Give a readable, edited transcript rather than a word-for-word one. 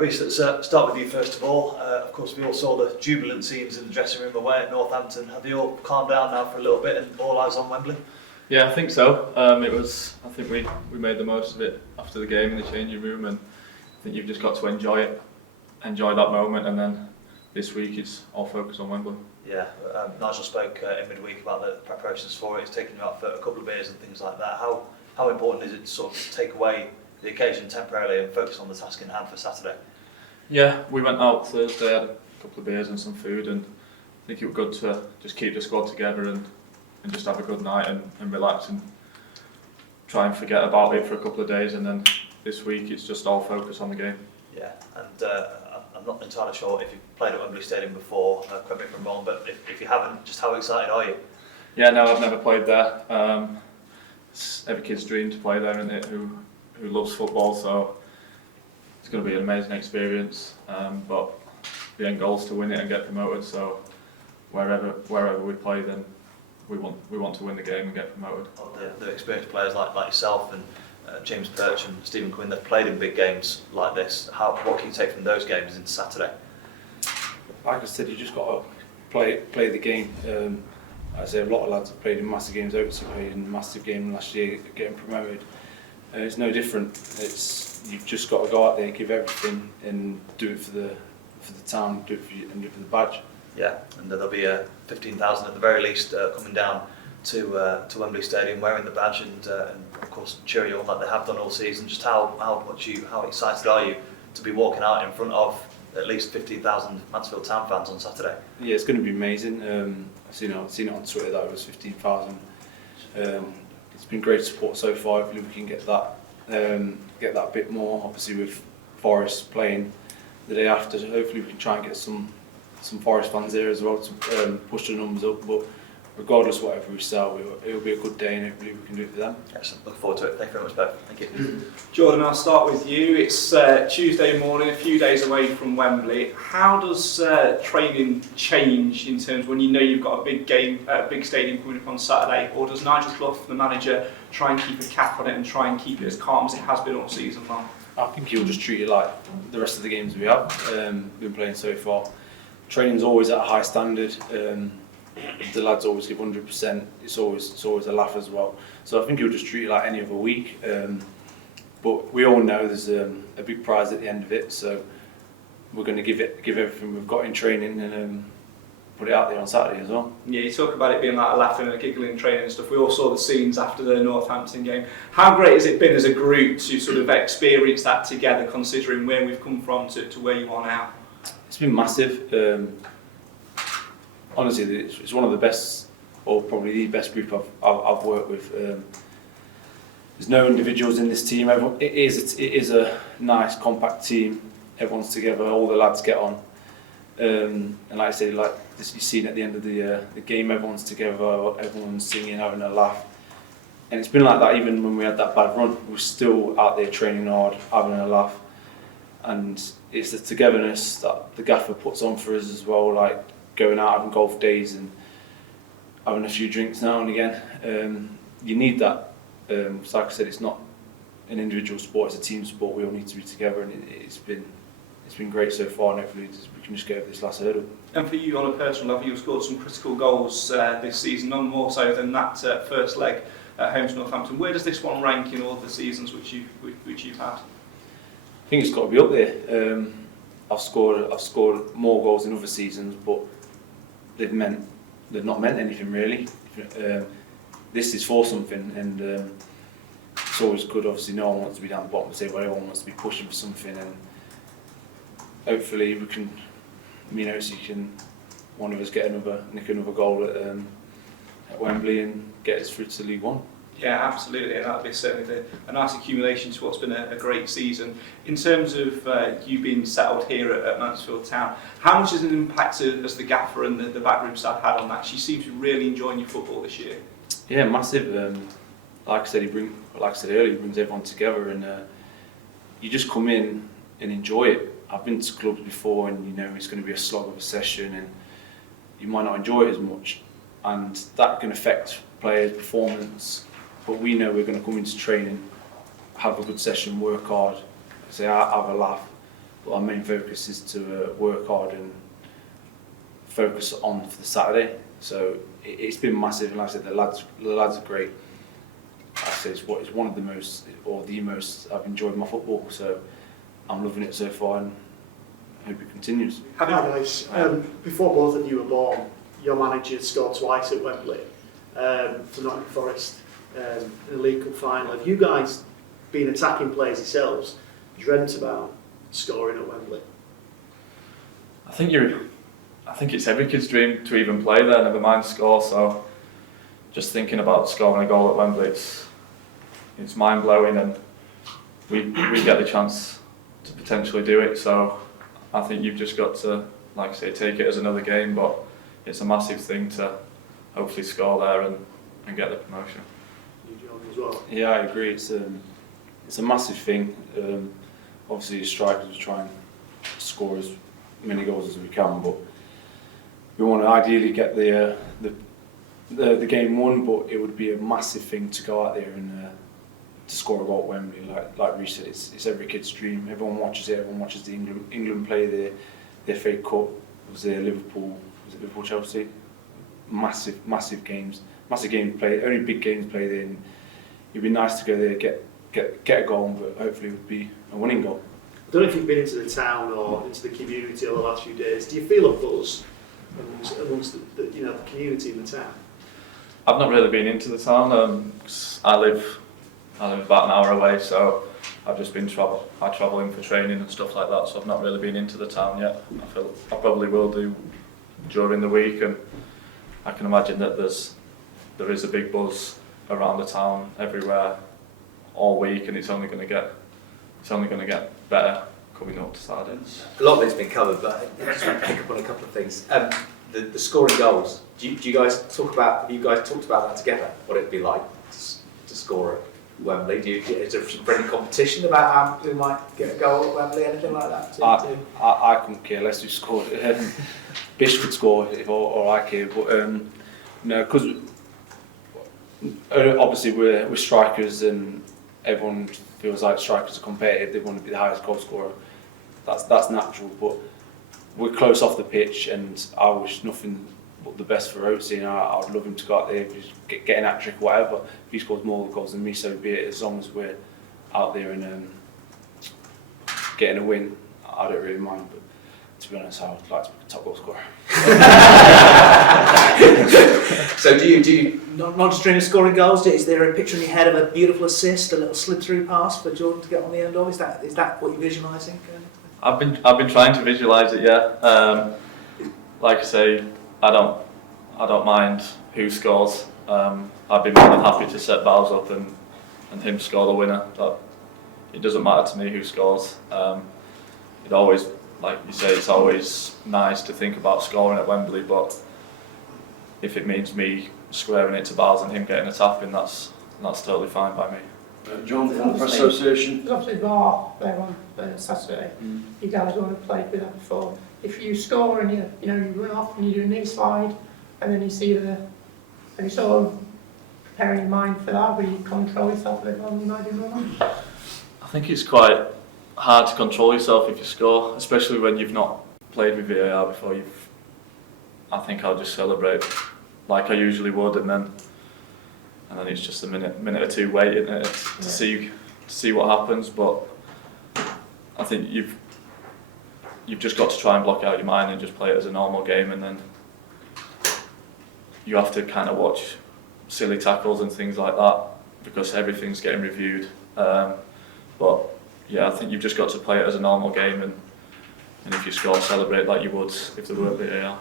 Rhys, let's start with you first of all. Of course, we all saw the jubilant scenes in the dressing room away at Northampton. Have they all calmed down now for a little bit and all eyes on Wembley? Yeah, I think so. I think we made the most of it after the game in the changing room, and I think you've just got to enjoy that moment, and then this week it's all focused on Wembley. Yeah, Nigel spoke in midweek about the preparations for it. It's taken you out for a couple of beers and things like that. How important is it to sort of take away the occasion temporarily and focus on the task in hand for Saturday? Yeah, we went out Thursday, had a couple of beers and some food, and I think it was good to just keep the squad together and just have a good night and relax and try and forget about it for a couple of days, and then this week it's just all focus on the game. Yeah, and I'm not entirely sure if you've played at Wembley Stadium before, correct me if I'm wrong, but if you haven't, just how excited are you? Yeah, no, I've never played there. It's every kid's dream to play there, isn't it, who loves football, so it's going to be an amazing experience, but the end goal is to win it and get promoted, so wherever we play, then we want to win the game and get promoted. The experienced players like yourself and James Perch and Stephen Quinn, they've played in big games like this. What can you take from those games into Saturday? Like I said, you just got to play the game. I say a lot of lads have played in massive games. Oates played in a massive game last year, getting promoted. It's no different. You've just got to go out there, give everything, and do it for the town, do it for the badge. Yeah, and there'll be 15,000 at the very least coming down to Wembley Stadium wearing the badge and of course cheer you on like they have done all season. Just how excited are you to be walking out in front of at least 15,000 Mansfield Town fans on Saturday? Yeah, it's going to be amazing. I've seen it on Twitter that it was 15,000. It's been great support so far. Hopefully we can get that bit more. Obviously with Forest playing the day after, hopefully we can try and get some Forest fans there as well to push the numbers up. But regardless, whatever we sell, it'll be a good day, and hopefully we can do it for them. Excellent. Look forward to it. Thank you very much, both. Thank you. Jordan, I'll start with you. It's Tuesday morning, a few days away from Wembley. How does training change in terms when you know you've got a big game, big stadium coming up on Saturday, or does Nigel Clough, the manager, try and keep a cap on it and try and keep it as calm as it has been all season long? I think he'll just treat it like the rest of the games we have been playing so far. Training's always at a high standard. The lads always give 100%. It's always a laugh as well. So I think he'll just treat it like any other week. But we all know there's a big prize at the end of it. So we're going to give everything we've got in training and put it out there on Saturday as well. Yeah, you talk about it being like a laugh and a giggle in training and stuff. We all saw the scenes after the Northampton game. How great has it been as a group to sort of experience that together, considering where we've come from to where you are now? It's been massive. Honestly, it's one of the best, or probably the best group I've worked with. There's no individuals in this team. It is a nice, compact team. Everyone's together. All the lads get on. And like I said, like this, you've seen at the end of the game, everyone's together. Everyone's singing, having a laugh. And it's been like that even when we had that bad run. We're still out there training hard, having a laugh. And it's the togetherness that the gaffer puts on for us as well, like going out having golf days and having a few drinks now and again. You need that. So like I said, it's not an individual sport, it's a team sport. We all need to be together, and it's been great so far, and hopefully we can just get over this last hurdle. And for you on a personal level, you've scored some critical goals this season, none more so than that first leg at home to Northampton. Where does this one rank in all the seasons which you've had? I think it's got to be up there. I've scored more goals in other seasons, but they've not meant anything really. This is for something, and it's always good. Obviously, no one wants to be down the bottom of the table. Everyone wants to be pushing for something, and hopefully we can. One of us nick another goal at Wembley and get us through to League One. Yeah, absolutely, and that'll be certainly a nice accumulation to what's been a great season. In terms of you being settled here at Mansfield Town, how much has an impact has the gaffer and the backroom staff had on that? She seems to be really enjoying your football this year. Yeah, massive. Like I said earlier, he brings everyone together, and you just come in and enjoy it. I've been to clubs before, and it's going to be a slog of a session, and you might not enjoy it as much, and that can affect players' performance. But we know we're going to come into training, have a good session, work hard, have a laugh, our main focus is to work hard and focus on for the Saturday. So it's been massive, and like I said, the lads are great. I say it's one of the most, or the most, I've enjoyed my football. So I'm loving it so far, and I hope it continues. Hi guys, before both of you were born, your manager scored twice at Wembley for Nottingham Forest in the League Cup final. Have you guys been attacking players yourselves, dreamt about scoring at Wembley? I think it's every kid's dream to even play there, never mind score. So just thinking about scoring a goal at Wembley, it's mind blowing, and we get the chance to potentially do it. So I think you've just got to, like I say, take it as another game, but it's a massive thing to hopefully score there and get the promotion. You, John, as well? Yeah, I agree. It's a massive thing. Obviously, as strikers, we try and score as many goals as we can, but we want to ideally get the game won. But it would be a massive thing to go out there and to score a goal at Wembley. Like Rhys said, it's every kid's dream. Everyone watches it. Everyone watches the England play the FA Cup. It was Liverpool Chelsea. Massive games played. Only big games played in. It'd be nice to go there, get a goal, but hopefully it would be a winning goal. I don't know if you've been into the town or into the community over the last few days. Do you feel a buzz amongst the community in the town? I've not really been into the town. 'Cause I live about an hour away, so I've just been travelling for training and stuff like that. So I've not really been into the town yet. I feel I probably will do during the week, and I can imagine that there is a big buzz around the town everywhere all week, and it's only going to get better coming up to Saturday. A lot of it's been covered, but I just want to pick up on a couple of things. The scoring goals. Do you guys talk about? Have you guys talked about that together? What it'd be like to score at Wembley? Is there any competition about who might get a goal at Wembley? Anything like that? I couldn't care less who scored. Bish could score or I care, but no, because obviously we're strikers, and everyone feels like strikers are competitive. They want to be the highest goal scorer. That's natural, but we're close off the pitch, and I wish nothing but the best for Oates. I would love him to go out there, get an hat-trick, whatever. If he scores more goals than me, so be it. As long as we're out there and getting a win, I don't really mind. But to be honest, I would like to be a top goal scorer. So do you not just dream of scoring goals? Is there a picture in your head of a beautiful assist, a little slid-through pass for Jordan to get on the end of? Is that what you're visualising? I've been trying to visualise it, yeah. Like I say, I don't mind who scores. I'd be more than happy to set Bowles up and him score the winner. But it doesn't matter to me who scores. It always, like you say, it's always nice to think about scoring at Wembley, but if it means me squaring it to Bowles and him getting a tap in, that's totally fine by me. John from the Press Association. There's obviously VAR there on Saturday. You guys won't have played with that before. If you score and you run off and you do a knee slide, and then you see are you sort of preparing your mind for that, where you control yourself a bit more than you might do normally? I think it's quite hard to control yourself if you score, especially when you've not played with VAR before. I think I'll just celebrate like I usually would, and then it's just a minute or two waiting to see what happens. But I think you've just got to try and block out your mind and just play it as a normal game, and then you have to kind of watch silly tackles and things like that because everything's getting reviewed. But yeah, I think you've just got to play it as a normal game, and if you score, celebrate like you would if there weren't VAR.